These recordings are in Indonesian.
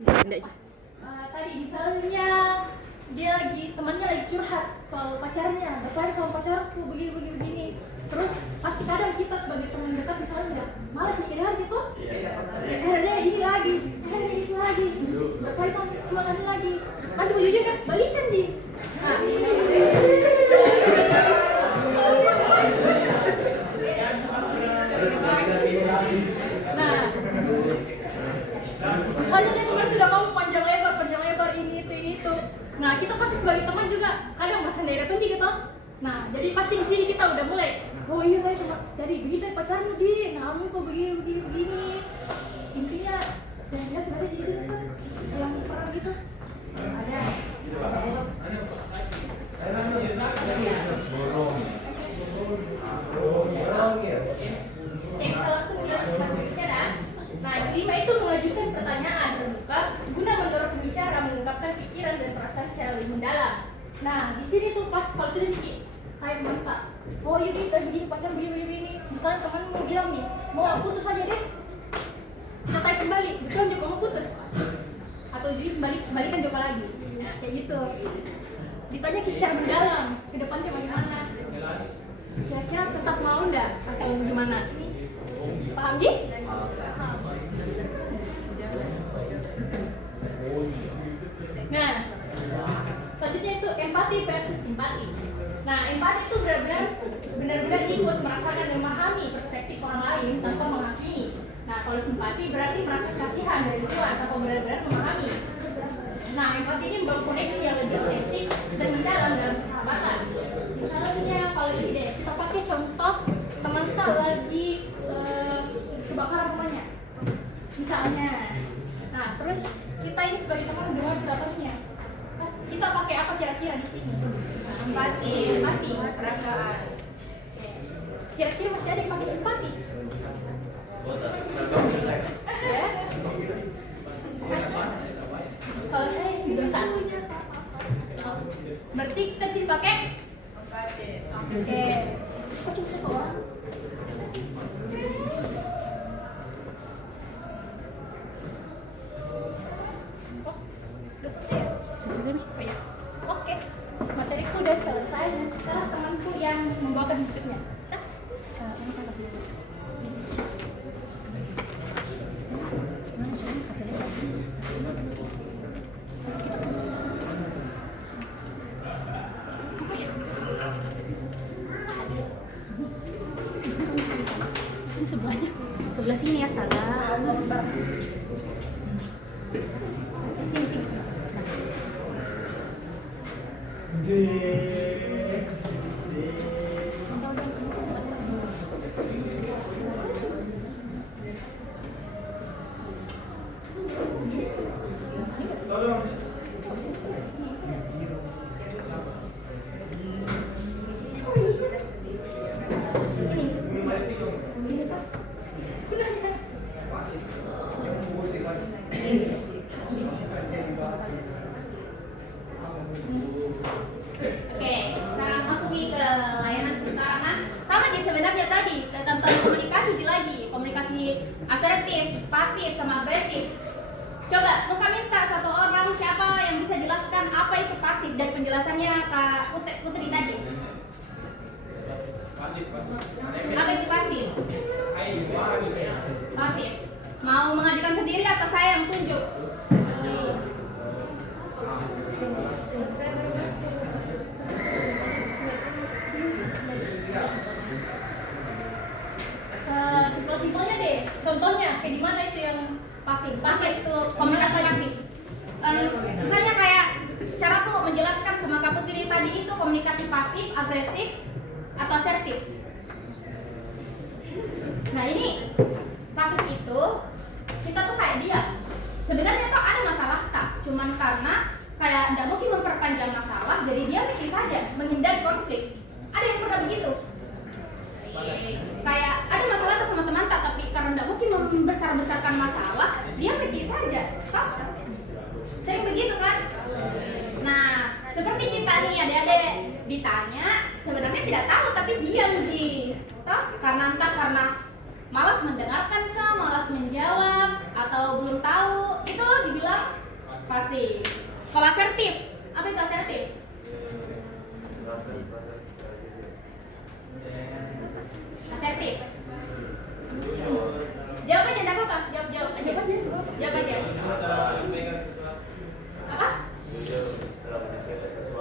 Bisa enggak aja. Tadi misalnya dia temannya lagi curhat soal pacarnya, bertanya soal pacarku begini. Terus pasti kadang kita sebagai teman dekat misalnya malas mikir lagi tuh, akhirnya ini lagi, bertanya sama anu lagi, nanti ujungnya kan balikan Ji. Nah, misalnya dia teman sudah ngomong panjang lebar ini itu. Nah, kita pasti sebagai teman juga kadang masih neret aja gitu. Nah, jadi pasti di sini kita udah mulai. Oh iya tadi cuma jadi begitu pacarmu di. Nah, kamu kok begini. Intinya yang jelas ada di sini tuh yang perang gitu. Ada. Kita langsung bicara. Nah, kelima itu mengajukan pertanyaan terbuka guna mendorong pembicara mengungkapkan pikiran dan perasaan secara lebih mendalam. Nah, di sini tuh pas kalau sudah nih, kayak mantap. Oh iya nih, begini pacar begini. Misalnya temanmu bilang nih, mau putus aja deh. Kita tanya kembali, betul Joko mau putus? Atau jadi kembalikan Joko lagi? Kayak gitu. Ditanya secara mendalam, ke depannya bagaimana? Kira-kira tetap mau enggak atau gimana? Paham Ji? Nah, selanjutnya itu empati versus simpati. Nah, empati itu benar-benar ikut merasakan dan memahami perspektif orang lain tanpa menghakimi. Nah, kalau simpati berarti merasa kasihan dari Tuhan tanpa benar-benar memahami. Nah, empati ini membangun koneksi yang lebih autentik dan mendalam dalam persahabatan. Misalnya, kalau ini deh, kita pakai contoh teman kita lagi kebakaran rumahnya. Misalnya, nah terus kita ini sebagai teman dengar statusnya. Pas kita pakai apa kira-kira di sini? Empati, perasaan. Kira-kira masih ada yang pakai simpati? Ya? Kalau saya ini dosa. Berarti kita sih pakai empati. Oke. Kok cuma satu orang? Oke, materiku udah selesai. Sekarang temanku yang membawakan bukunya. Bisa? Ini sebelahnya, sebelah sini ya, astaga. Sini. Oke, sekarang masuk ke layanan kesetaraan. Sama di sebenarnya tadi tentang komunikasi asertif, pasif, sama agresif. Coba muka minta satu orang siapa yang bisa jelaskan apa itu pasif dan penjelasannya Kak Putri tadi. Apa itu pasif? Pasif. Mau mengajukan sendiri atau saya yang tunjuk? Simpel-simpelnya deh. Contohnya kayak gimana itu yang pasif? Pasif itu komunikasi pasif. Misalnya kayak cara tuh menjelaskan sama Kak Putri tadi itu komunikasi pasif, agresif, atau asertif. Nah ini pasif itu kita tuh kayak dia. Sebenarnya tuh ada masalah tak, cuman karena kayak tidak mungkin memperpanjang masalah, jadi dia mungkin saja menghindari konflik. Ada yang pernah begitu? Kayak ada masalah tuh sama teman tak, tapi karena tidak mungkin membesar-besarkan masalah, dia pergi saja. Sering begitu kan? Nah, seperti kita nih adik-adik ditanya, sebenarnya tidak tahu tapi diam sih. Karena malas mendengarkan kah, malas menjawab, atau belum tahu, itu dibilang pasif. Kalau asertif, apa itu asertif? Asertif. Jawab aja, enggak apa-apa. Jawab aja. Apa?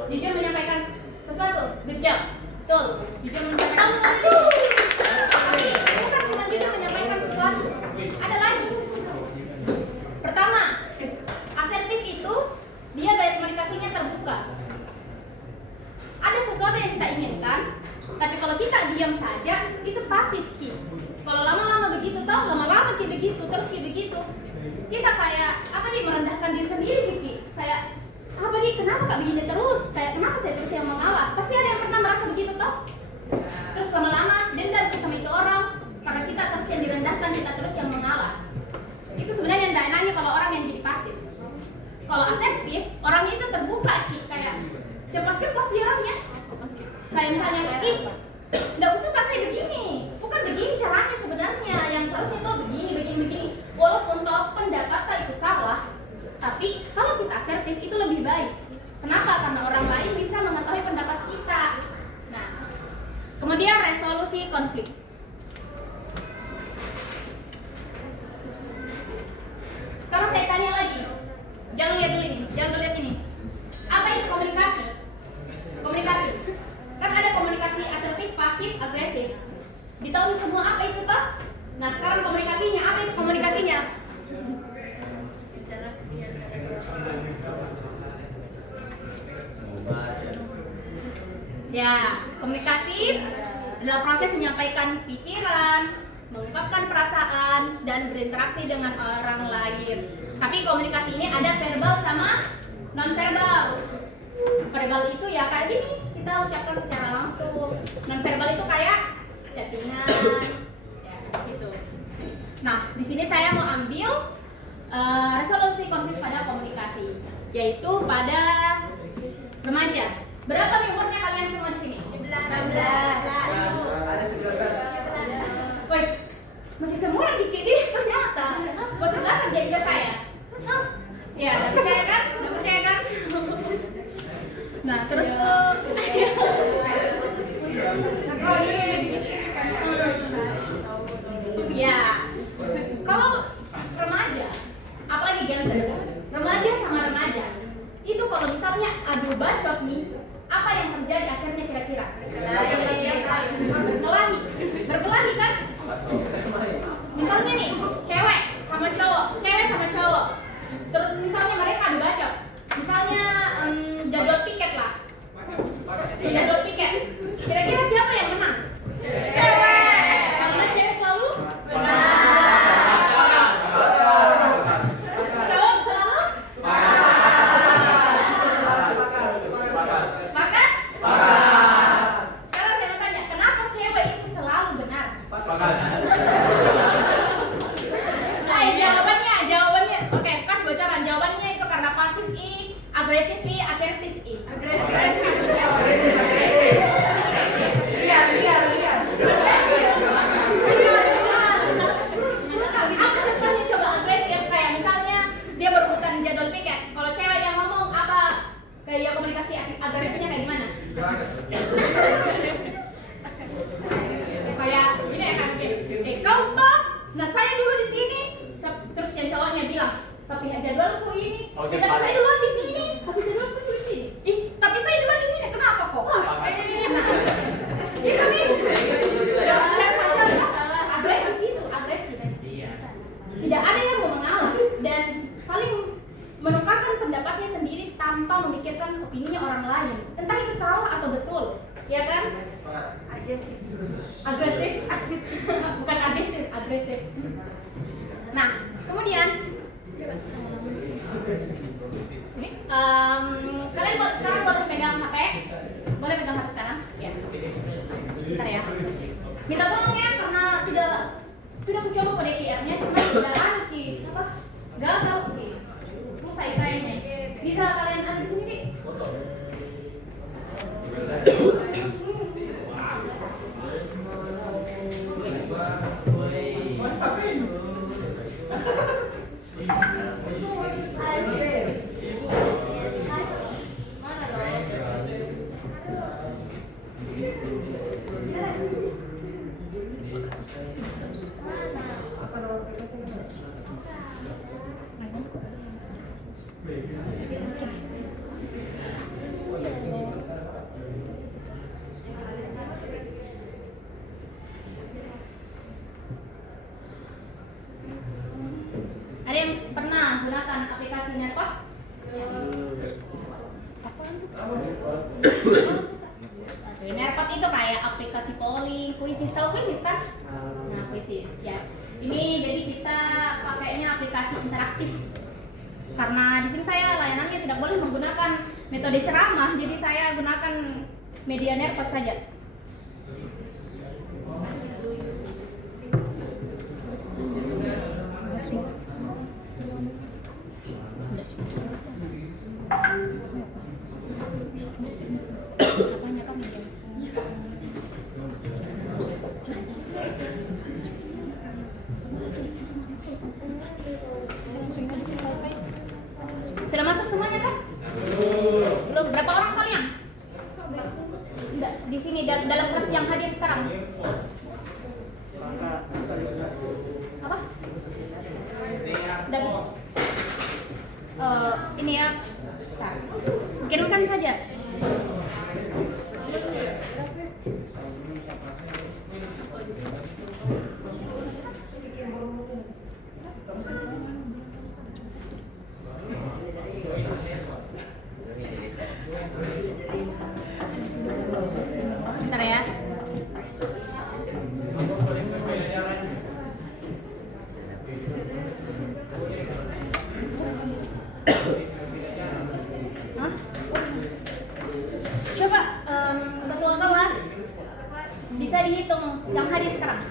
Jujur menyampaikan sesuatu. Good job. Betul. Jujur menyampaikan sesuatu. Tapi bukan cuma jujur menyampaikan sesuatu. Ada lagi. Pertama, asertif itu dia gaya komunikasinya terbuka. Ada sesuatu yang kita inginkan, tapi kalau kita diam saja, itu pasif Ki. Kalau lama-lama begitu, lama-lama Ki begitu, terus Ki begitu, kita kayak apa nih, merendahkan diri sendiri Ki. Kayak apa nih, kenapa Kak begini terus? Kayak kenapa saya terus yang mengalah? Pasti ada yang pernah merasa begitu toh. Terus lama-lama dendam sama itu orang, karena kita terus yang direndahkan, kita terus yang mengalah. Itu sebenarnya yang enaknya kalau orang yang jadi pasif. Kalau asertif, orang itu terbuka Ki, kayak cepat-cepat sih orangnya. Kayak misalnya, nggak suka saya begini, bukan begini caranya sebenarnya, yang seharusnya tuh begini. Walaupun toh pendapat itu salah, tapi kalau kita asertif itu lebih baik. Kenapa? Karena orang lain bisa mengetahui pendapat kita. Nah, kemudian resolusi konflik. Sekarang saya tanya lagi, jangan lihat ini. Apa itu komunikasi? Komunikasi. Kan ada komunikasi asertif, pasif, agresif. Ditahu semua apa itu toh? Nah, sekarang komunikasinya, apa itu komunikasinya? Ya, komunikasi adalah proses menyampaikan pikiran, mengungkapkan perasaan, dan berinteraksi dengan orang lain. Tapi komunikasi ini ada verbal sama non-verbal. Verbal itu ya kayak gini, kita ucapkan secara langsung. Non-verbal itu kayak chattingan, ya gitu. Nah, di sini saya mau ambil resolusi konflik pada komunikasi, yaitu pada remaja. Berapa nih umurnya kalian semua di sini? 16. Woi, masih semua dikit nih ternyata. Bos belasan jadi ke saya. Ya, udah percaya kan? Nah, terus tuh ya, kalau remaja, apalagi gender, remaja sama remaja, itu kalau misalnya adu bacot nih, apa yang terjadi akhirnya kira-kira? Berkelahi kan? Misalnya nih, cewek sama cowok, terus misalnya mereka adu bacot, misalnya jadwal piket lah, kira-kira siapa yang menang? Cewek, karena cewek selalu benar. Cowok selalu sepakat? Sekarang saya mau tanya, kenapa cewek itu selalu benar? Nah, jawabannya. Oke, kasih bocoran. Jawabannya itu karena pasif I, agresif I, asertif I. Agresif. Apa contohnya coba agresif? Kayak misalnya dia berebutan jadwal piket. Kalau cewek yang ngomong apa gaya komunikasi agresifnya kayak gimana? Kayak gini ya kan? Kau toh, nah saya dulu di sini. Terus yang cowoknya bilang, tapi jadwalku ini. Tapi saya duluan di sini. Tapi jadwalku di sini. Tapi saya duluan di sini. Kenapa kok? Itu nih. Agresif. Tidak ada yang mau mengalah dan saling menukarkan pendapatnya sendiri tanpa memikirkan opininya orang lain. Entah itu salah atau betul, ya kan? Agresif. Bukan agresif. Nah, kemudian ini, kalian sekarang boleh pegang HP? Boleh pegang HP sekarang? Ya. Bentar ya. Minta tolong ya, karena sudah aku coba pada IR-nya, cuma tidak lagi. Gagal rusak kayaknya. Bisa kalian ambil di sini, Dik? Ada yang pernah gunakan aplikasi Nerpot? Nerpot itu kayak aplikasi polling, kuisis, tahu kuisis kan? Nah, kuisis ya. Ini jadi kita pakainya aplikasi interaktif. Karena di sini saya layanannya tidak boleh menggunakan metode ceramah, jadi saya gunakan media Nerpot saja. Sudah masuk semuanya kan? Belum. Berapa orang kalian? Tidak, di sini dalam kelas yang hadir sekarang. Apa? Dan ini ya. Kirimkan saja. Bentar ya. Coba ketua kelas bisa dihitung yang hadir sekarang.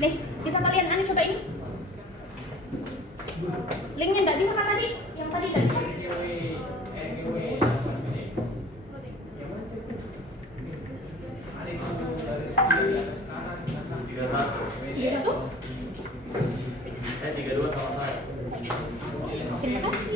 Nih, bisa kalian coba ini. Linknya enggak bisa kan tadi? Yang tadi enggak bisa. Iya tuh. Saya 32 sama saya. Terima kasih.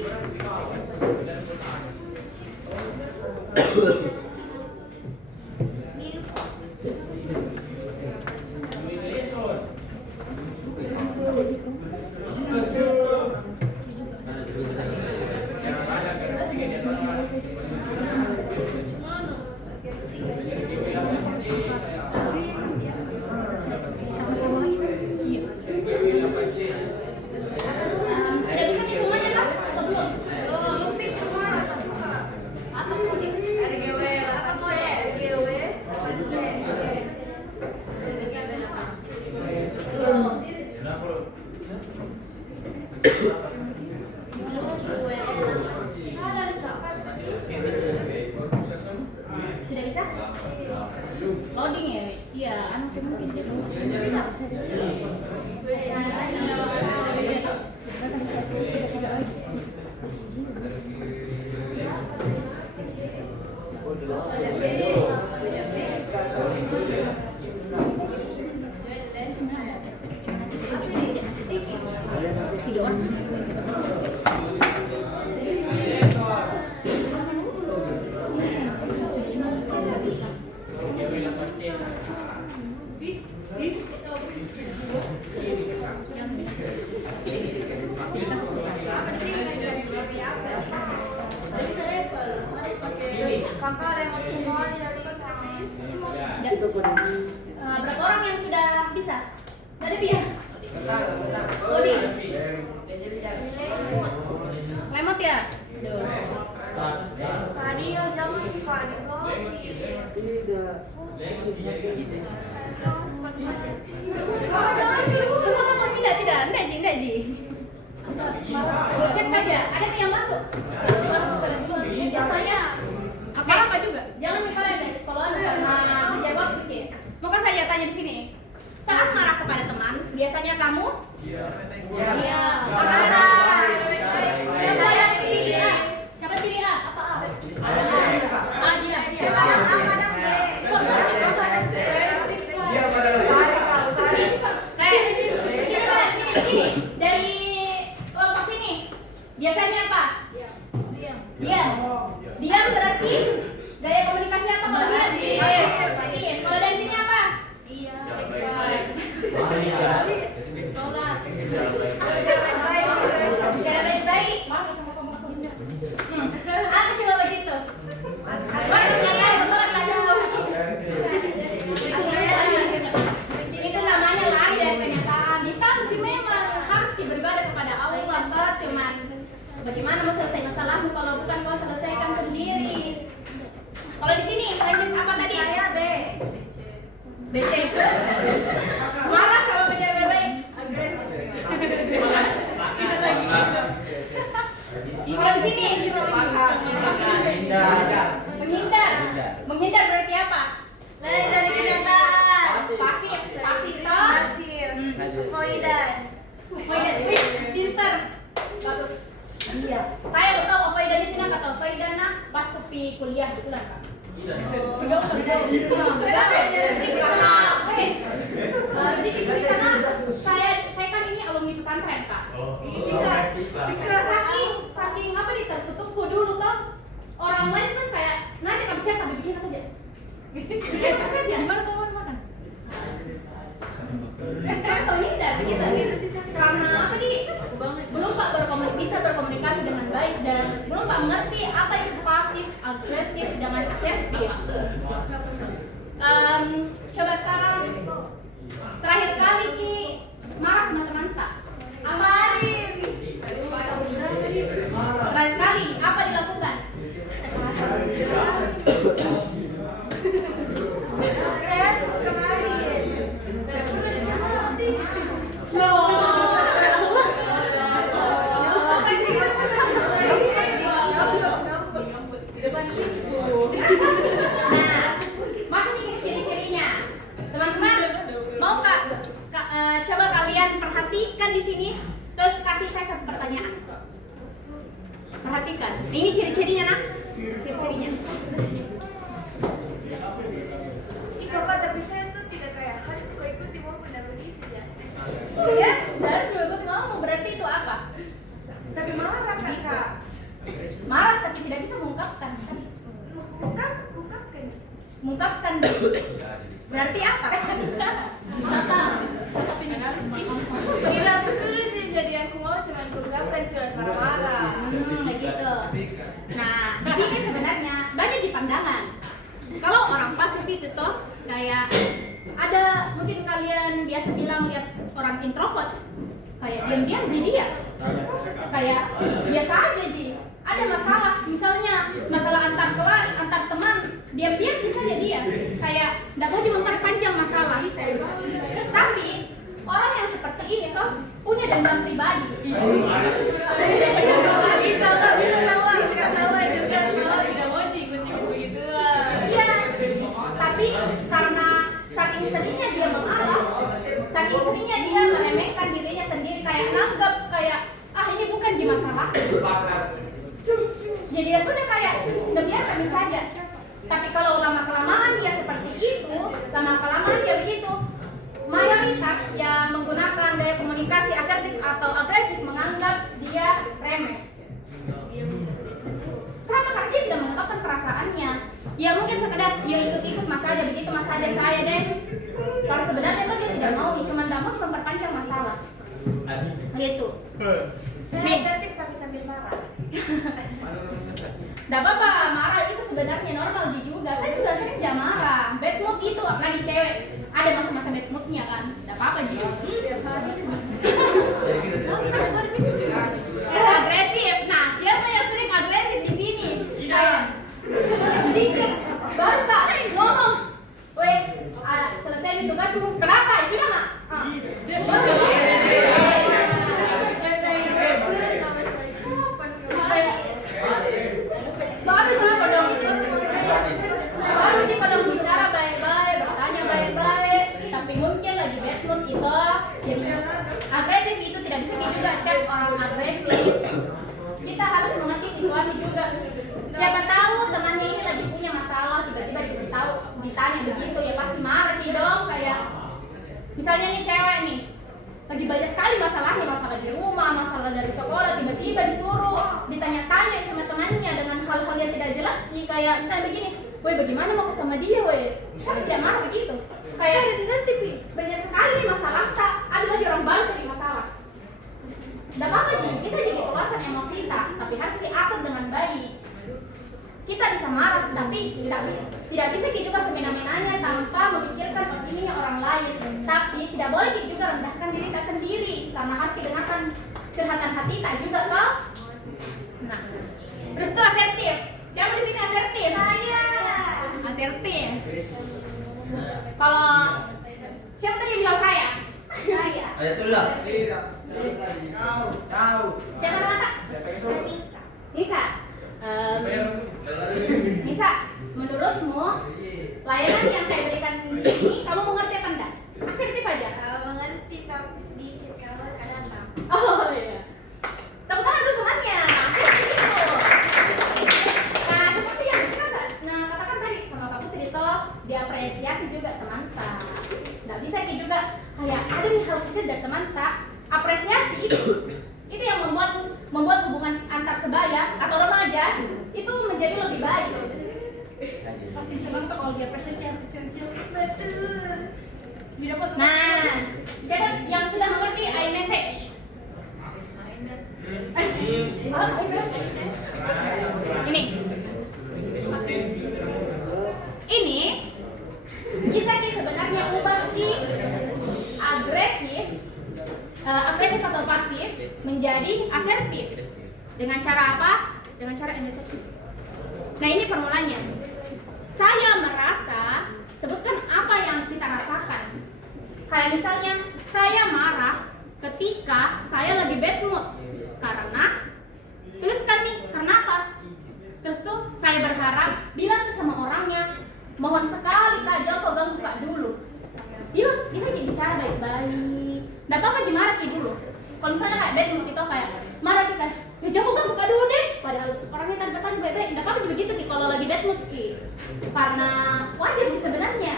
Sudah bisa? Loading ya? Iya, mungkin dia bisa. Tiga orang. Kakak remote semuanya dari Berapa orang yang sudah bisa? Dari dia? Odi. Lemot ya? tadi yang zaman Pak di blog. Tunggu, tidak, Ji. Gue cek saja, ada yang masuk. Biasanya, apa juga? Jangan misalnya guys, kalau ada karena menjawab gitu ya. Mau saja tanya di sini. Saat marah kepada teman, biasanya kamu? Iya. Siapa yang pilih A? Siapa pilih A? Apa A? A, dia. Dari kelompok sini biasanya apa? Diam berarti gaya komunikasi apa kalau diam? Kalau dari sini apa? Sholat. Bagaimana mau selesai masalahmu kalau bukan kau selesaikan sendiri? Kalau di sini lanjut apa tadi? Saya B. BC. Marah sama penjaga baik. Agresif. Kalau di sini menghindar. Menghindar berarti apa? Lari dari kenyataan. Pasif. Pasif toh? Pasif. Avoidan. Pintar. Bagus. Iya. Saya udah tahu avoidan itu nak atau avoidan nak pas kopi kuliah itu lah Kak. Sedikit cerita nak. Saya kan ini alumni pesantren Kak. Saking apa nih tertutupku dulu toh. Orang lain kan kayak nanti kamu cek tapi begini saja. Begini saja. Gimana kau makan? Atau hindar gitu sih karena apa nih belum Pak bisa berkomunikasi dengan baik dan belum Pak mengerti apa itu pasif agresif dengan asertif. Coba sekarang terakhir kali Ki marah sama teman Pak. Amarin. Terakhir kali apa dilakukan? Saya kemarin. Saya pernah di sana sih. Depan itu. Nah, masih nih ciri-cirinya. Teman-teman, mau coba kalian perhatikan di sini, terus kasih saya satu pertanyaan. Perhatikan. Ini ciri-cirinya nak. Ciri-cirinya. Ih kakak, tapi saya tuh tidak kayak harus kau ikuti mau benar begitu ya. Ya, dan sebelum mau berarti itu apa? Tapi marah kakak. Marah tapi tidak bisa mengungkapkan. Ungkapkan. Mengungkapkan. Berarti apa? Gila aku suruh sih jadi aku mau cuma ungkapkan cuma marah-marah. Gitu. Nah, di sini sebenarnya banyak di pandangan. Kalau orang pasif itu toh kayak ada mungkin kalian biasa bilang lihat orang introvert kayak diam-diam di dia. Kayak biasa aja Ji. Ada masalah, misalnya masalah antar kelas, antar teman, diam-diam bisa jadi dia. Kayak nggak mau memperpanjang masalah. Tapi orang yang seperti ini toh punya dendam pribadi. Iya, tapi karena saking seringnya dia mengalah, saking seringnya dia meremehkan dirinya sendiri, kayak nanggap kayak ini bukan di masalah. Jadi ya sudah kayak biarkan saja. Tapi kalau lama-kelamaan dia seperti itu, lama-kelamaan dia begitu, mayoritas yang menggunakan gaya komunikasi asertif atau agresif menganggap dia remeh. Kenapa? Karena dia tidak mengungkapkan perasaannya. Ya mungkin sekedar dia ikut-ikut mas aja begitu, mas aja saya deh. Kalau sebenarnya itu dia tidak mau, cuma tidak mau memperpanjang masalah. Gitu. Saya asertif tapi sambil marah. Tidak apa-apa, marah itu sebenarnya normal juga. Saya juga sering aja marah. Bad mood itu, apalagi cewek. Ada masa-masa bad moodnya kan. Tidak apa-apa Ji. Agresif. Nah, siapa yang sering agresif di sini? Kayak sedikit. Baru Kak ngomong. Weh, selesai tugasmu. Kenapa? Ya sudah Mak. Baru dia pada bicara baik-baik, bertanya baik-baik, tapi mungkin lagi bad mood gitu. Jadi agresif itu tidak bisa juga cek orang agresif. Kita harus mengerti situasi juga. Siapa tahu temannya ini lagi punya masalah, tiba-tiba dikasih tahu, ditanya begitu, ya pasti marah sih dong. Kayak misalnya nih cewek nih, lagi banyak sekali masalahnya, masalah di rumah, masalah dari sekolah, tiba-tiba disuruh ditanya-tanya sama temannya dengan hal-hal yang tidak jelas nih, kayak misalnya begini, woi bagaimana mau sama dia woi, siapa tidak marah begitu, kayak nanti banyak sekali masalah tak, ada lagi orang baru cari masalah. Tidak apa-apa Ji, bisa jadi keluarkan emosi tak, tapi harus diatur dengan baik. Kita bisa marah, tapi tidak bisa juga semena-menanya tanpa memikirkan opininya orang lain. Tapi tidak boleh juga rendahkan diri kita sendiri, karena harus didengarkan curhatan hati tak juga toh. Nah, terus tuh asertif. Siapa di sini asertif? Saya. Asertif. Kalau siapa tadi yang bilang saya? Saya. Ayatullah. Siapa kata? Nisa. Nisa. Nisa, menurutmu layanan yang saya berikan ini kamu mengerti apa enggak? Asertif aja. Mengerti tapi sedikit kalau kadang. Oh iya. Tepuk tangan dulu temannya. Nah, seperti yang kita katakan tadi sama Kak Putri itu diapresiasi juga teman tak. Nggak bisa kayak juga kayak ada nih hal kecil dari teman tak. Apresiasi itu yang membuat hubungan antar sebaya atau remaja itu menjadi lebih baik. Pasti senang tuh kalau diapresiasi yang kecil-kecil. Betul. Nah, jadi yang sudah mengerti iMessage. Ini bisa sebenarnya ubah di agresif atau pasif menjadi asertif. Dengan cara apa? Dengan cara iMessage. Nah, ini formulanya. Saya merasa, sebutkan apa yang kita rasakan. Kayak misalnya, saya marah ketika saya lagi bad mood. Karena, tuliskan nih, karena apa? Terus tuh, saya berharap, bilang ke sama orangnya, mohon sekali Kak, jangan kau ganggu Kak dulu. Bilang, bisa bicara baik-baik. Nggak apa-apa aja marah Ki dulu. Kalau misalnya kayak bad mood itu kayak, marah kita, ya jangan kau ganggu Kak dulu deh. Padahal orangnya tanda depan baik-baik, nggak apa-apa begitu Ki, kalau lagi bad mood Ki. Karena wajar sih sebenarnya.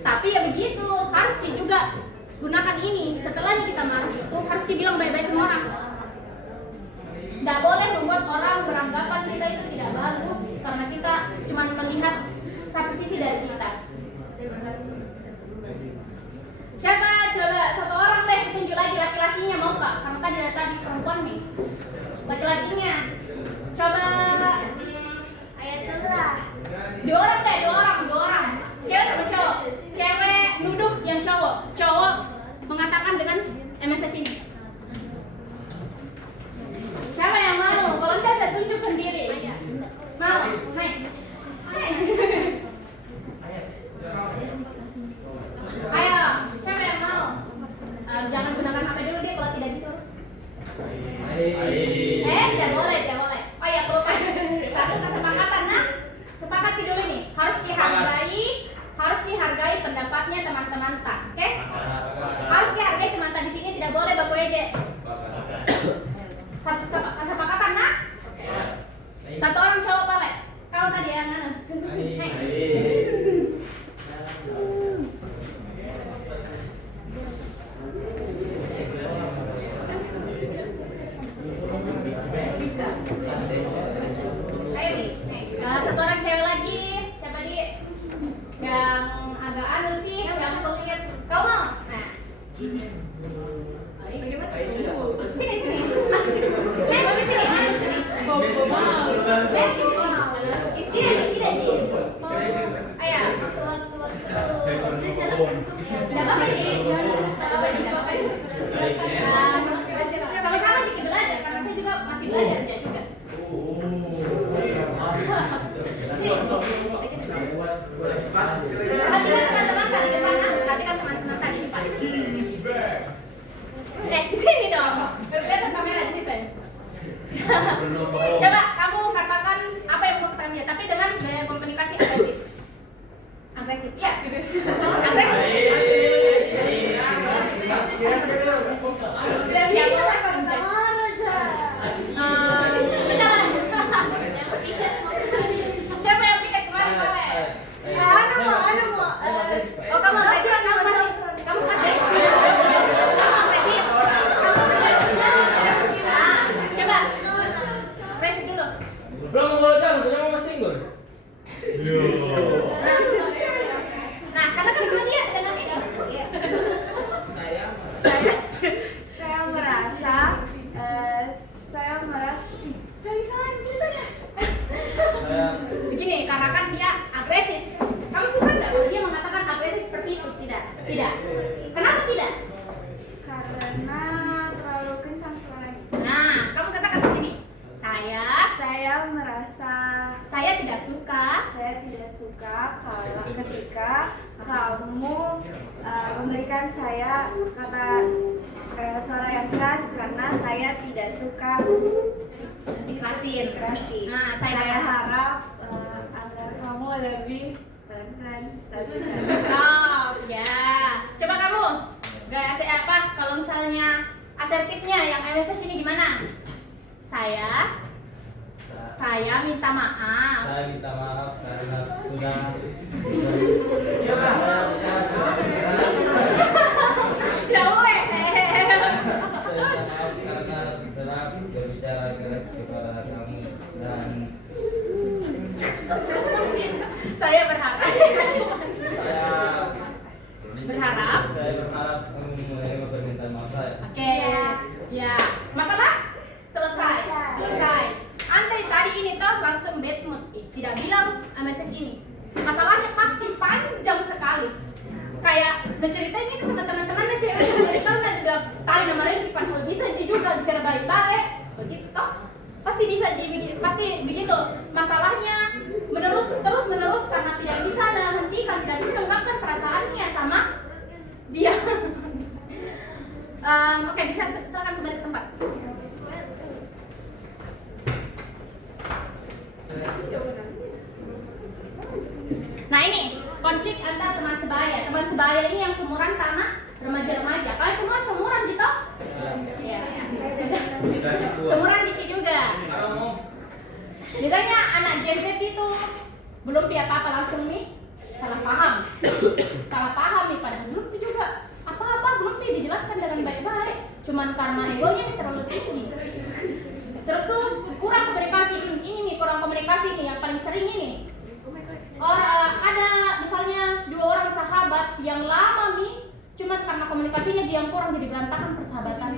Tapi ya begitu, harus Ki juga gunakan ini. Setelahnya kita marah itu, harus Ki bilang baik-baik sama orang. Tidak boleh membuat orang beranggapan kita itu tidak bagus karena kita cuma melihat satu sisi dari kita. Siapa? Coba satu orang deh tunjuk lagi laki-lakinya mau Pak? Karena tadi ada perempuan nih. Laki-lakinya. Coba. Ayatullah. Dua orang. Cewek sama cowok. Cewek nuduh yang cowok. Cowok mengatakan dengan MSH ini. Siapa yang mau? Kalau enggak saya tunjuk sendiri. Mau? Naik. Ayo, siapa yang mau? Jangan gunakan HP dulu dia kalau tidak disuruh. Tidak boleh. Oh ya, lupa. Satu kesepakatan, nah. Sepakati dulu nih. Harus dihargai pendapatnya teman-teman tak. Oke? Harus dihargai teman-teman di sini, tidak boleh baku eje. Satu kesepakatan, nah. Satu orang cowok pale. Kau tadi yang mana? Satu orang cewek lagi. Siapa dia? Yang agak anu sih, yang posisinya. Kau mau? Nah. Sini. Sama-sama kita belajar karena saya juga masih belajar dia juga. Perhatikan teman-teman tadi di depan. Di sini dong. Kelihatan kamera di situ. Coba kamu katakan apa yang mau katakan dia, tapi dengan gaya komunikasi agresif. Agresif, ya. Siapa yang piket kemarin Pale? Anu mau. Oh, kamu agresif, kamu agresif. Coba. Agresif dulu. Belum mau jalan, masih single. saya tidak suka ketika kamu memberikan saya kata suara yang keras karena saya tidak suka Dikerasin. Nah, Saya harap agar kamu lebih pelan-pelan. Stop, ya. Coba kamu, gaya apa? Kalau misalnya asertifnya yang MSH ini gimana? Saya minta maaf. Saya minta maaf karena sudah Tidak boleh. saya minta maaf karena telah berbicara keras kepada kamu dan Saya berharap saya berharap kamu menerima permintaan maaf saya. Oke. Ya. Masalah? Selesai. Andai tadi ini toh langsung bad mood, tidak bilang message ini. Masalahnya pasti panjang sekali. Kayak cerita ini sama teman-temannya cewek cerita udah tadi nama Renki padahal bisa dia juga bicara baik-baik. Begitu toh? Pasti bisa pasti begitu. Masalahnya terus menerus karena tidak bisa hentikan, tidak bisa mengungkapkan perasaannya sama dia. Oke, bisa silakan kembali ke tempat. Nah ini konflik antar teman sebaya. Teman sebaya ini yang seumuran sama remaja-remaja. Kalian semua seumuran gitu? Iya. Seumuran dikit juga. Biasanya anak Gen Z itu belum apa-apa langsung nih salah paham nih padahal belum juga apa-apa belum dijelaskan dengan baik-baik. Cuman karena egonya nih terlalu tinggi. Terus tuh kurang komunikasi. Ini nih kurang komunikasi nih yang paling sering ini. Ada misalnya 2 orang sahabat yang lama nih, cuma karena komunikasinya yang kurang jadi berantakan persahabatan.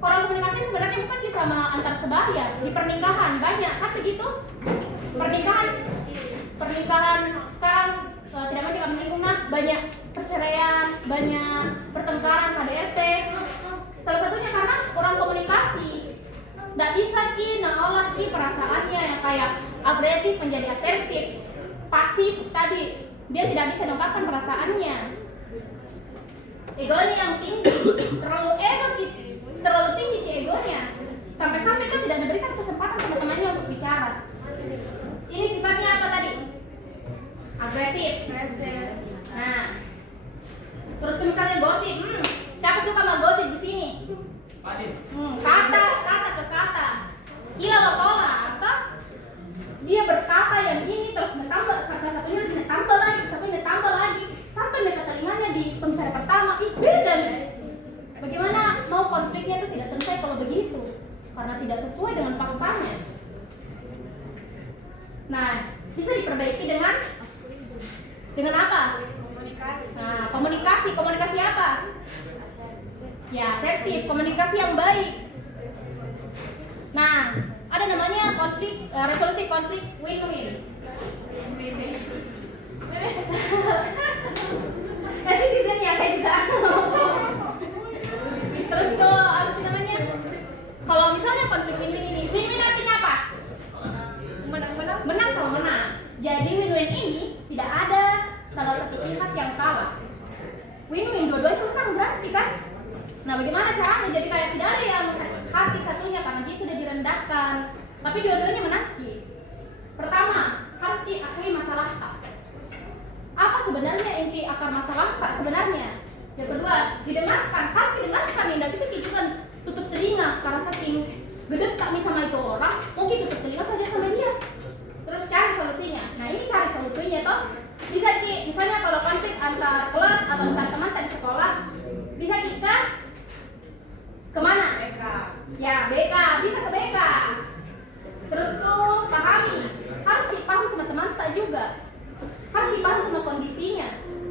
Kurang komunikasi sebenarnya bukan di sama antar sebaya, di pernikahan banyak kan begitu. Pernikahan sekarang tidak mau tidak menyinggung banyak perceraian, banyak pertengkaran KDRT. Salah satunya karena kurang komunikasi. Nggak bisa olah perasaannya yang kayak agresif menjadi asertif, pasif tadi dia tidak bisa mengungkapkan perasaannya. Egonya yang tinggi, terlalu tinggi egonya, sampai-sampai kan tidak diberikan kesempatan teman-temannya untuk bicara. Ini sifatnya apa tadi? Agresif. Nah, terus misalnya gosip, siapa suka sama gosip di sini? Kata ke kata, gila bapak apa? Dia berkata yang ini terus ditambah satunya ditambah lagi sampai mereka telinganya di pembicaraan pertama. Beda nih. Bagaimana mau konfliknya itu tidak selesai kalau begitu? Karena tidak sesuai dengan faktanya. Nah, bisa diperbaiki dengan apa? Komunikasi apa? Ya, asertif, komunikasi yang baik. Nah, ada namanya resolusi konflik win-win. Citizen ya, saya juga. Terus tuh apa sih namanya? Kalau misalnya konflik win-win artinya apa? Menang sama menang. Jadi win-win ini tidak ada salah satu pihak yang kalah. Win-win, dua-duanya menang berarti kan? Nah, bagaimana caranya? Jadi kayak tidak ada yang hati satunya karena dia sudah direndahkan, tapi dua-duanya menanti. Pertama, harus diakui masalah apa sebenarnya inti akar masalah Pak sebenarnya. Yang kedua, harus didengarkan. Tidak bisa kita tutup telinga karena saking gedek kami sama itu orang, mungkin tutup telinga saja sama dia. Terus cari solusinya. Nah, ini cari solusinya toh. Bisa misalnya kalau konflik antar kelas atau antar teman tadi sekolah, bisa kita kemana? BK. Ya, BK, bisa ke BK. Terus tuh pahami, harus dipahami sama teman tak juga. Harus dipahami sama kondisinya.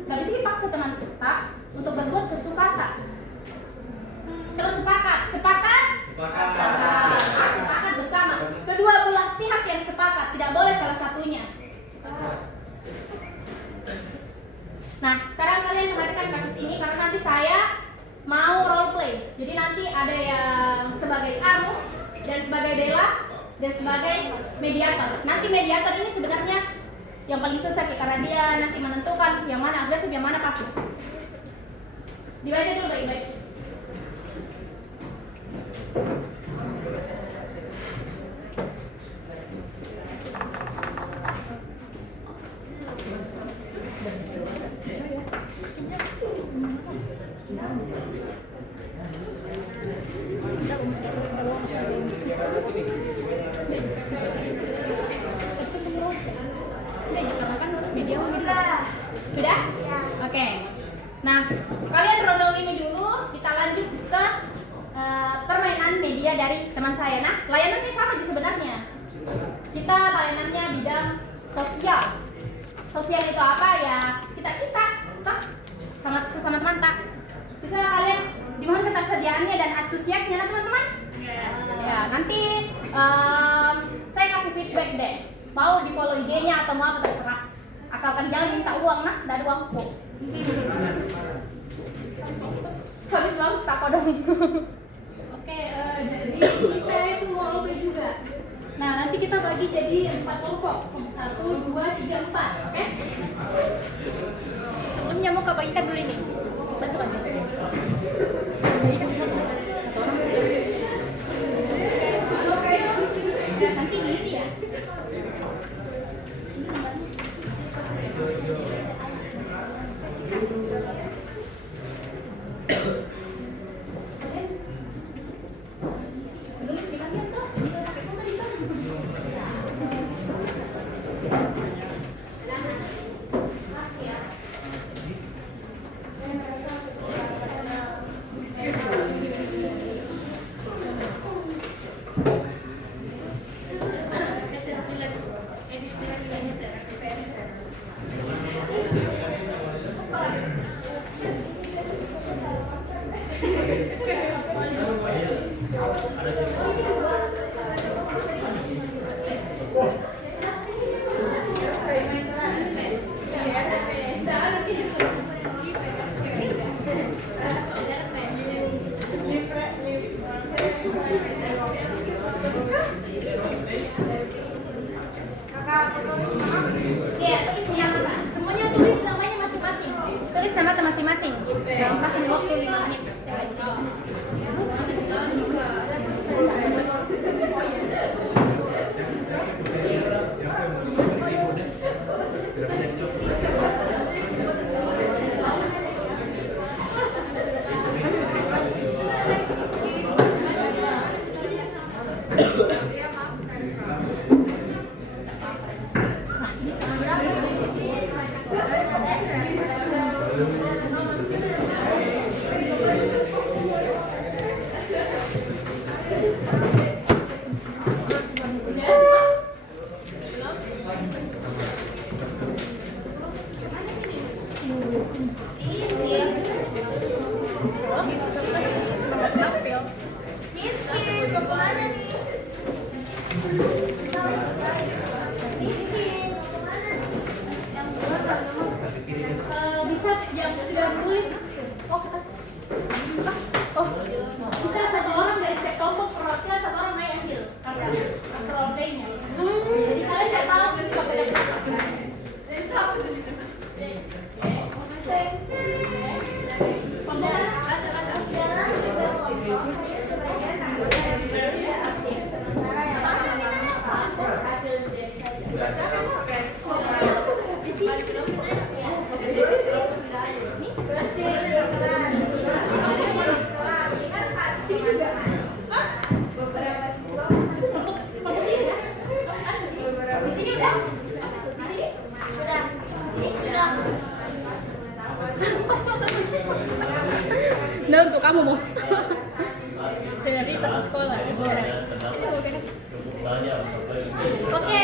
Gak bisa dipaksa teman tak untuk berbuat sesukata. Terus sepakat bersama. Kedua belah pihak yang sepakat, tidak boleh salah satunya. Nah, sekarang kalian perhatikan kasus ini karena nanti saya mau role play. Jadi nanti ada yang sebagai Armu dan sebagai Bella. dan sebagai mediator. Nanti mediator ini sebenarnya yang paling susah karena dia nanti menentukan yang mana agresif, yang mana pasif. Dibaca dulu baik-baik. Sudah? Oke. Nah, kalian ronde ini dulu, kita lanjut ke permainan media dari teman saya. Nah, layanannya sama sih sebenarnya. Kita layanannya bidang sosial. Sosial itu apa ya? Kita sama sesama teman tak. Bisa kalian dimohon ketersediaannya dan antusiasnya nah, teman-teman. Ya, nanti saya kasih feedback deh. Mau di follow IG-nya atau mau apa terserah. Asalkan jangan minta uang nah, dari uangku. Habis uang tak kodong. Oke, jadi saya itu mau lomba juga. Nah, nanti kita bagi jadi 4 kelompok. 1, 2, 3, 4. Oke? Sebelumnya mau bagikan dulu ini. Bantu kan? Bagikan satu orang. Ya, nanti diisi ya. Masing-masing. Kasih waktu 5 menit. Bisa yang sudah menulis. Bisa satu orang dari setiap kelompok perwakilan, satu orang naik ambil kartu rollplay-nya. Jadi kalian nggak tahu ini bakal dari siapa. Nah, untuk kamu mau senioritas di sekolah. Oke,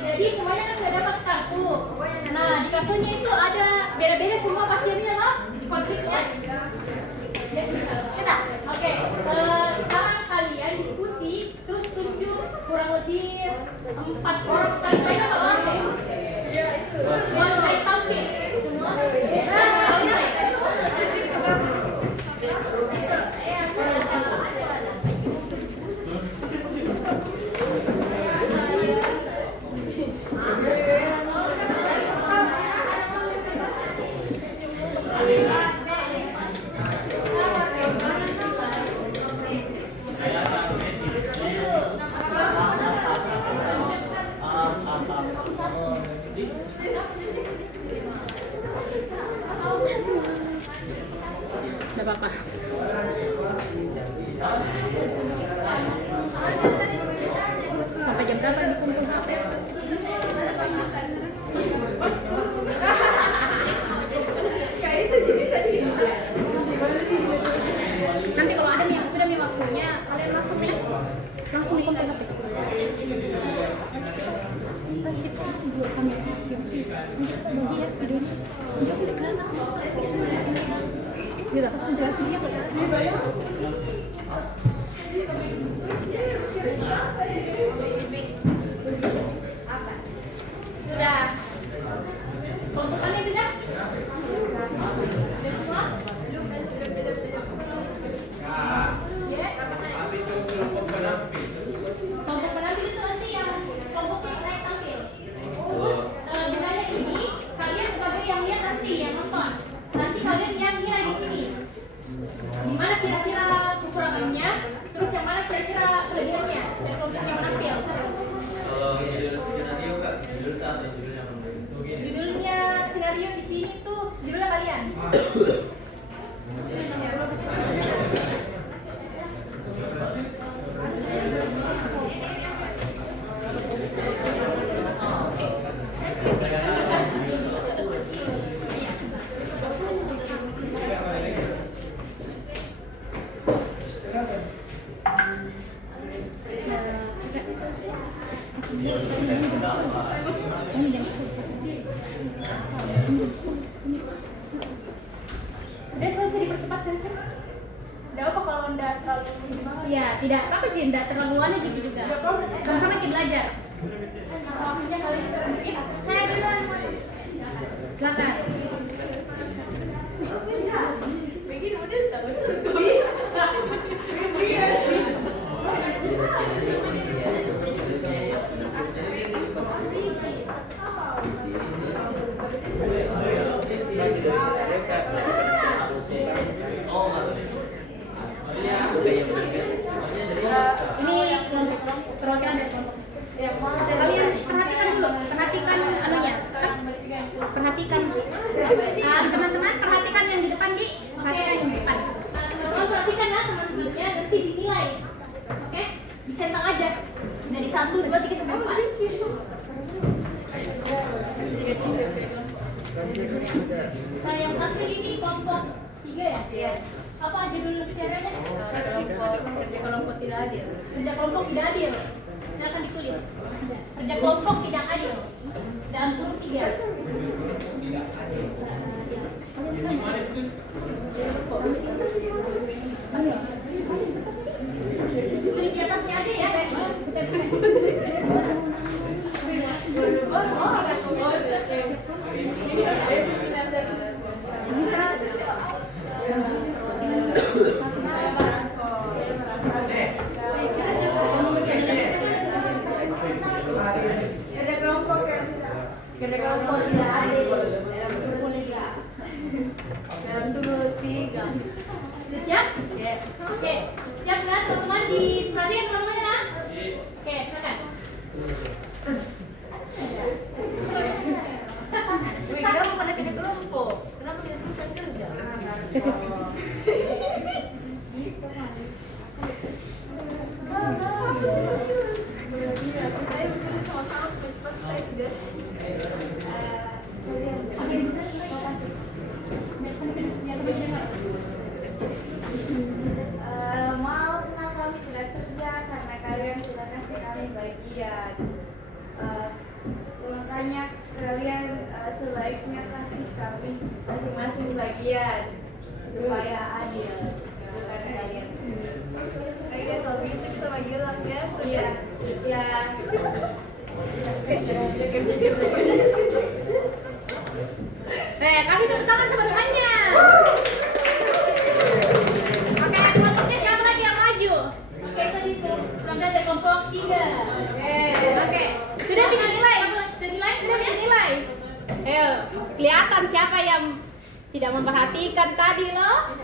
jadi semuanya kan sudah dapat kartu. Nah, di kartunya itu ada beda-beda semua pasiennya loh, konfliknya. Oke, sekarang kalian diskusi, terus tunjuk kurang lebih 4 orang paling banyak orang deh. Iya itu. One night talking. kalian langsung ya, langsung di kontak HP. Kita dua kamera bagi ya videonya. Dia udah kelihatan semua sudah. Dia harus menjelaskan dia. Sudah. Kompokannya sudah? Kelompok penampil itu nanti yang kelompok yang naik tampil. Terus bedanya ini kalian sebagai yang lihat nanti yang nonton. Nanti kalian yang nilai di sini. Gimana kira-kira kekurangannya? Terus yang mana kira-kira kelebihannya dari kelompok yang menampil? Kalau judul skenario kak, judul tak atau judulnya apa? Judulnya skenario di sini tuh judulnya kalian. Udah bisa dipercepat kan sih? Udah apa kalau anda selalu ya tidak apa sih, tidak terlalu aneh gitu juga. Sama-sama kita belajar. Waktunya kali itu sedikit. Saya duluan. Silakan. Begini udah tahu. Ini perwakilan dari kelompok. Kalian perhatikan dulu, perhatikan anunya. Perhatikan teman-teman, perhatikan yang di depan perhatikan yang di depan. Teman-teman perhatikan ya teman-temannya, nanti dinilai. Oke, dicentang aja dari 1, 2, 3 sampai 4. Nah, yang tampil ini kelompok 3 ya? Iya. Apa judul skenario-nya? Kerja kelompok tidak adil. Kerja kelompok tidak adil. Silakan ditulis. Kerja kelompok tidak adil. Dalam kurung 3. Tidak adil. Gimana itu? Tulis di atasnya aja ya. Kerja kelompok tidak adil dalam turun 3. Dalam turun 3. Sudah siap? Ya. Oke. Siap kan teman-teman? Diperhatikan teman-teman ya? Oke, silakan. Wih, kenapa pada kerja kelompok? Kenapa tidak teruskan kerja? Maaf kami tidak kerja karena kalian sudah kasih kami bagian. Makanya kalian sebaiknya kasih kami masing-masing bagian supaya adil, bukan kalian sendiri. Kayaknya kalau begitu kita bagi ulang ya. Ya. Kasih tepuk tangan sama temannya. Oke, kelompoknya siapa lagi yang maju? Oke, tadi program dari kelompok 3. Oke, sudah dinilai. Sudah dinilai. Ayo, kelihatan siapa yang tidak memperhatikan tadi loh.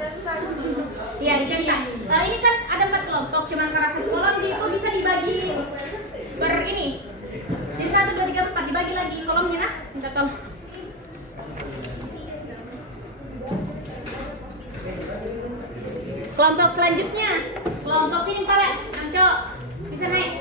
Iya, dicetak. Ini kan ada 4 kelompok, cuma karena satu kolom itu bisa dibagi ini. Jadi 1, 2, 3, 4 dibagi lagi kolomnya nah. Minta tolong. Kelompok selanjutnya, kelompok sini Pak, Anco, bisa naik.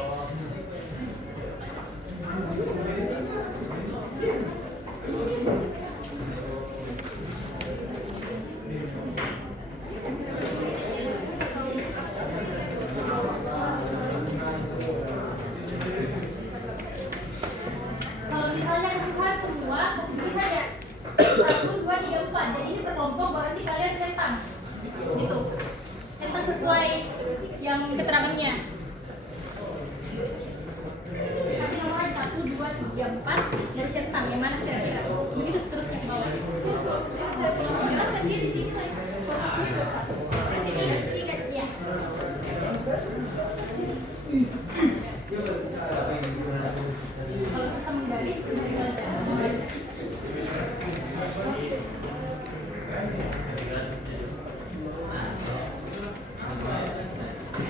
jawabannya. Kasih nomor aja 1, 2, 3, 4 dan centang yang mana kira-kira. Begitu seterusnya ke bawah. Kira sendiri tinggal. Tiga, ya. Kalau susah menggaris,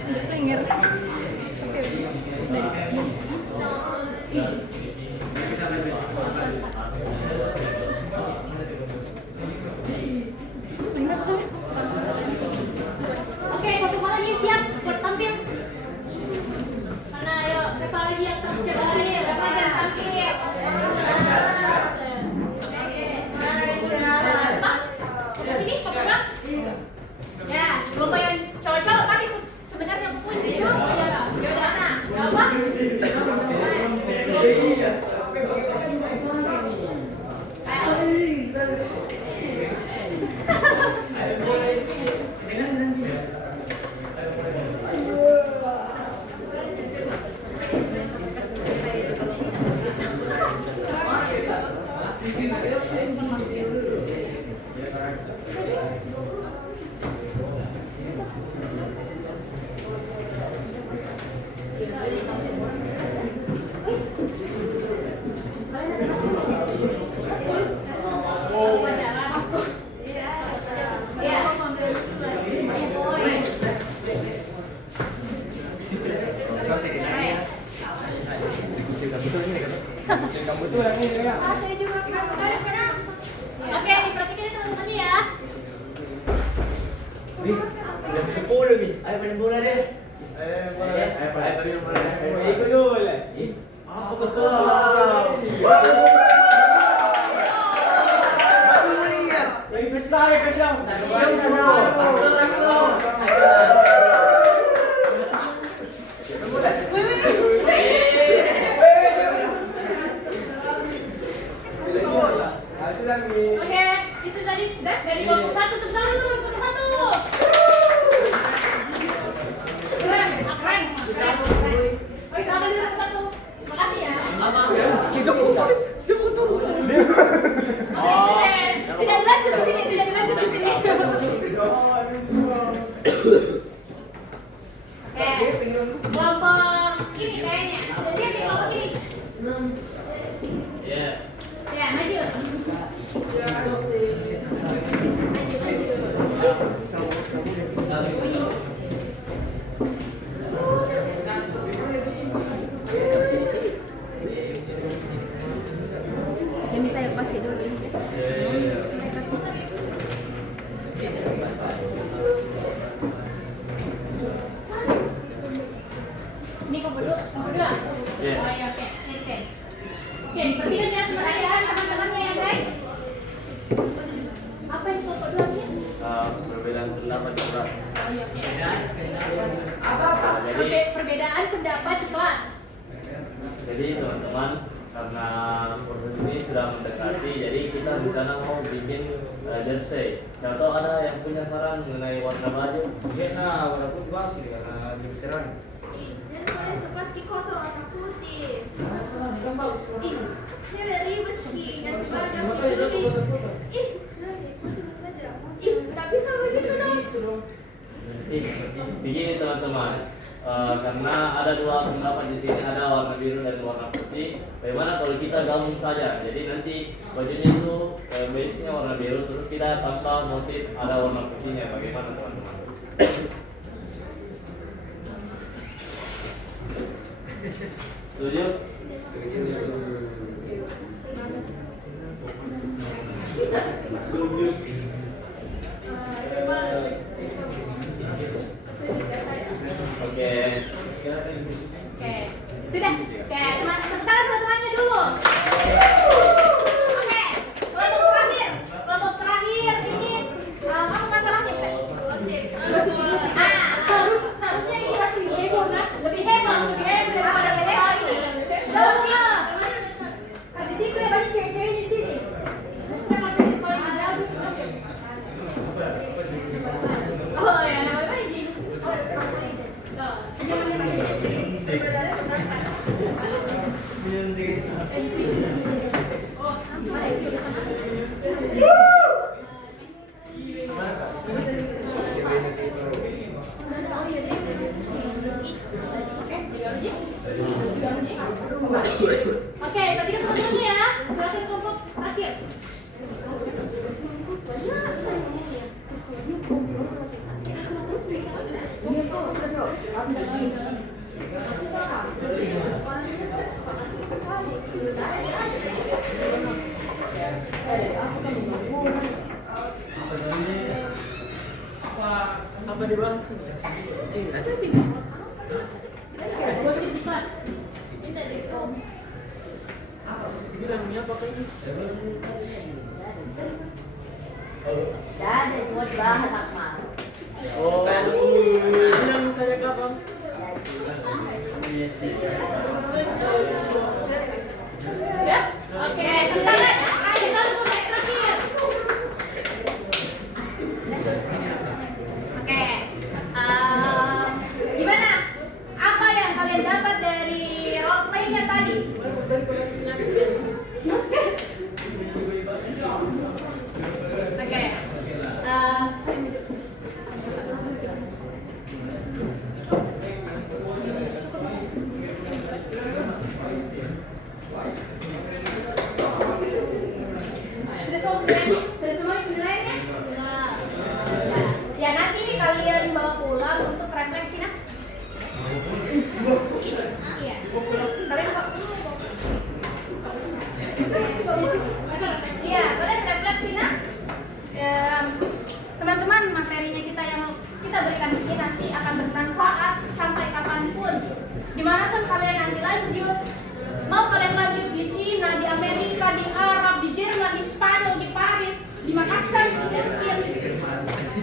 udah klinger. Oke, satu hal lagi siap buat tampil. Mana ayo, siapa lagi yang tampil? Siapa yang tampil? Sini, Pak Pegang. Ya, lumayan cowok-cowok tadi sebenarnya pukul itu ya. Yaudah, apa? Saya juga kan. Oke, diperhatikan ya teman-teman ya. Jam 10 nih. Ayo main bola deh. Ayo main bola. Ikut dulu. Apa betul? Masih mulia. Lebih besar ya Kasam. Aktor. Oke, itu tadi dari kelompok 1 tepuk tangan dulu kelompok 1. Keren. Oke, sama di kelompok 1. Makasih ya. Oke, tidak dilanjut di sini. Oke, kelompok ini kayaknya. Sudah siap nih kelompok ini? Ya, maju. Yang bisa lepas dulu. Ini kelompok 2. Oke. Oke, perhatikan ya teman-temannya ya guys. Apa yang kelompok 2-nya? Perbedaan pendapat di kelas. Oke, perbedaan pendapat di kelas. Jadi teman-teman, karena proses ini sudah mendekati, jadi kita rencana mau bikin jersey. Contoh ada yang punya saran mengenai warna baju? Warna putih masih karena di veteran. Jadi cepat kotor warna putih. Cewek ribet sih, nggak sebanyak itu. Sudah deh, terus saja. Nggak bisa begitu dong. Begini teman-teman, karena ada dua pendapat di sini, ada warna biru dan warna putih. Bagaimana kalau kita gabung saja? Jadi nanti bajunya itu base-nya warna biru, terus kita tambah motif ada warna putihnya. Bagaimana teman-teman? Setuju? Setuju. Oke. Sudah. Oke, teman-temannya dulu. Oke, kelompok terakhir ini apa masalahnya? Seharusnya ini harus lebih heboh, lebih hebat daripada mereka ini. Jauh sih. Karena di sini banyak cewek-cewek di sini. Harusnya masih paling jauh. Oh ya, namanya jadi. Senyum Oke, tadi kan dulu ya. Silakan kelompok akhir. Apa dibahas? Gosip di kelas. Minta deh. Bilangnya apa ini? Dan mau dibahas apa? Oh, bilang misalnya kapan? Ya? Oke, kita lihat. Ayo kita mulai terakhir. Oke. Gimana? Apa yang kalian dapat dari role play-nya tadi? Oke. Sudah semua penilaiannya? Sudah semua penilaiannya? Ya nanti nih kalian bawa pulang untuk refleksi nah. Iya. Kalian apa? Iya, kalian refleksi nah. Teman-teman, materinya kita yang kita berikan ini nanti akan bermanfaat sampai kapanpun. Dimanapun kalian nanti lanjut, mau kalian lanjut di Cina, di Amerika, di Arab, di Jerman, di Spanyol, di Paris, di Makassar, di Sheffield.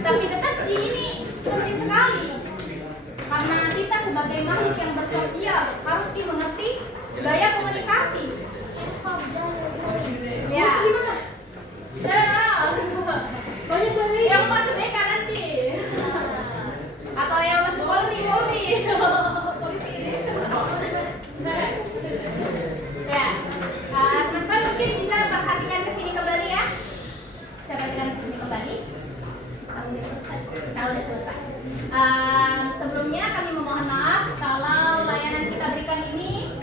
Tapi tetap ini penting sekali. Karena kita sebagai makhluk yang bersosial harus mengerti gaya komunikasi. Ya. Banyak dari yang masuk BK nanti. Atau yang masuk Polri. Polisi. Ya. Teman-teman mungkin bisa perhatikan ke sini kembali ya. Saya perhatikan ke sini kembali. Nah, udah selesai. Sebelumnya kami memohon maaf kalau layanan kita berikan ini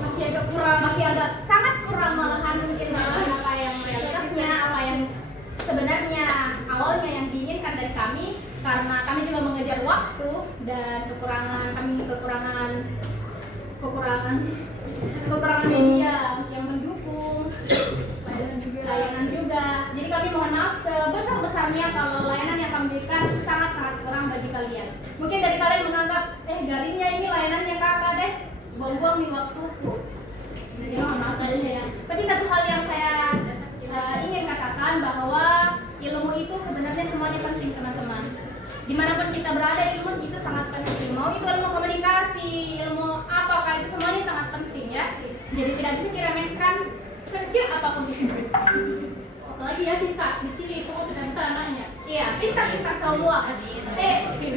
masih agak sangat kurang malahan mungkin dengan apa yang realitasnya, apa yang sebenarnya awalnya yang diinginkan dari kami, karena kami juga mengejar waktu dan kekurangan media yang mendukung layanan juga. Jadi kami mohon maaf sebesar-besarnya kalau layanan yang kami berikan sangat-sangat kurang bagi kalian. Mungkin dari kalian menganggap garingnya ini layanannya kakak deh, buang-buang nih waktuku. Jadi mohon maaf saja ya. Tapi satu hal yang saya ingin katakan bahwa ilmu itu sebenarnya semuanya penting teman-teman. Dimanapun kita berada, ilmu itu sangat penting. Mau itu ilmu komunikasi, ilmu apakah itu semuanya sangat penting ya. Jadi tidak bisa diremehkan sekecil apapun itu. Apalagi ya bisa di sini semua pintar anaknya. Iya, pintar semua.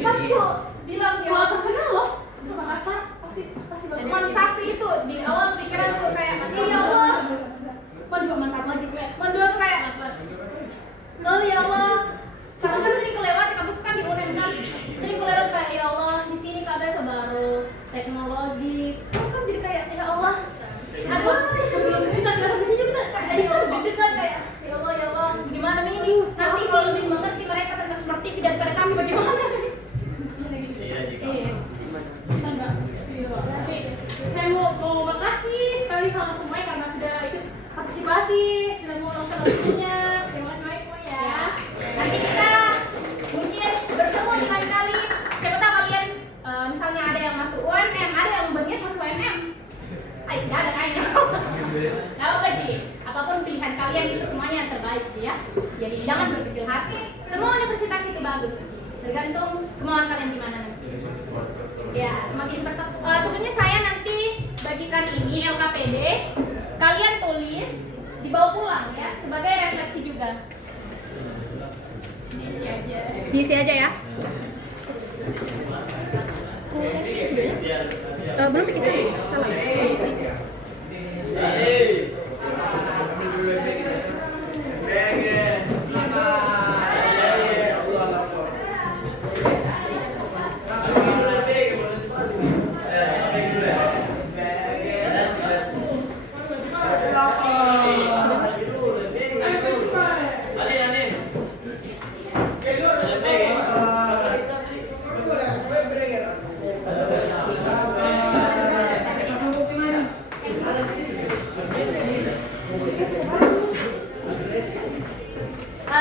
Pas tuh bilang soal terkenal loh. Itu Makassar pasti Man satu itu di awal pikiran tuh kayak ya Allah. Man dua Man satu lagi gue. Man dua tuh kayak apa? Oh ya Allah. Karena kan sering kelewat di kampus kan di UNEM kan. Sering kelewat kayak ya Allah di sini keadaan sebaru teknologis. Kan jadi kayak ya Allah. Aduh, sebelum kita datang ke sini kita tadi deg-degan kayak ya Allah gimana ini nanti kalau lebih mengerti mereka tentang smart TV daripada kami bagaimana? Iya. Kita enggak. Tapi saya mau makasih sekali sama semuanya karena sudah ikut partisipasi, sudah mau nonton videonya. Terima kasih banyak semua ya. Nanti kita mungkin bertemu di lain kali. Siapa tahu kalian misalnya ada yang masuk UMM, ada yang berniat masuk UMM. Tidak ada kayaknya. Tahu lagi, apapun pilihan kalian itu semuanya yang terbaik ya. Jadi jangan berkecil hati. Semua universitas itu bagus. Tergantung kemauan kalian di mana nanti. Ya, semakin sebenarnya saya nanti bagikan ini LKPD. Kalian tulis, dibawa pulang ya sebagai refleksi juga. Diisi aja ya. Belum isi, salah isi.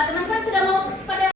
Teman-teman sudah mau